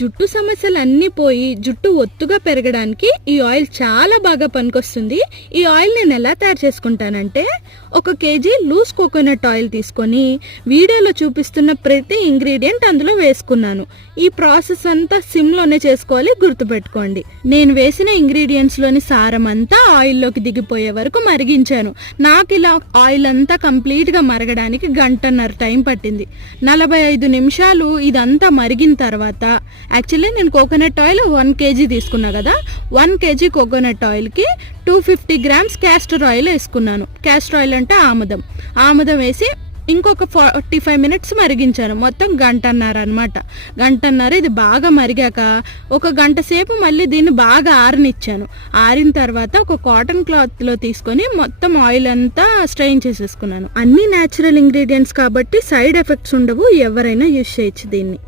జుట్టు సమస్యలు అన్నీ పోయి జుట్టు ఒత్తుగా పెరగడానికి ఈ ఆయిల్ చాలా బాగా పనికొస్తుంది. ఈ ఆయిల్ నేను ఎలా తయారు చేసుకుంటానంటే, 1 కేజీ లూజ్ కోకోనట్ ఆయిల్ తీసుకొని వీడియోలో చూపిస్తున్న ప్రతి ఇంగ్రీడియంట్ అందులో వేసుకున్నాను. ఈ ప్రాసెస్ అంతా సిమ్లోనే చేసుకోవాలి, గుర్తుపెట్టుకోండి. నేను వేసిన ఇంగ్రీడియంట్స్లోని సారం అంతా ఆయిల్లోకి దిగిపోయే వరకు మరిగించాను. నాకు ఇలా ఆయిల్ అంతా కంప్లీట్గా మరగడానికి 1.5 టైం పట్టింది. 45 నిమిషాలు ఇదంతా మరిగిన తర్వాత, యాక్చువల్లీ నేను కోకోనట్ ఆయిల్ 1 కేజీ తీసుకున్నా కదా, 1 కేజీ కోకోనట్ ఆయిల్కి 250 గ్రామ్స్ క్యాస్టర్ ఆయిల్ వేసుకున్నాను. క్యాస్టర్ ఆయిల్ అంటే ఆముదం వేసి ఇంకొక 45 మినిట్స్ మరిగించాను. మొత్తం 1.5 అనమాట. 1.5 ఇది బాగా మరిగాక 1 గంట సేపు మళ్ళీ దీన్ని బాగా ఆరనిచ్చాను. ఆరిన తర్వాత ఒక కాటన్ క్లాత్లో తీసుకొని మొత్తం ఆయిల్ అంతా స్ట్రెయిన్ చేసేసుకున్నాను. అన్ని న్యాచురల్ ఇంగ్రీడియంట్స్ కాబట్టి సైడ్ ఎఫెక్ట్స్ ఉండవు, ఎవరైనా యూజ్ చేయొచ్చు దీన్ని.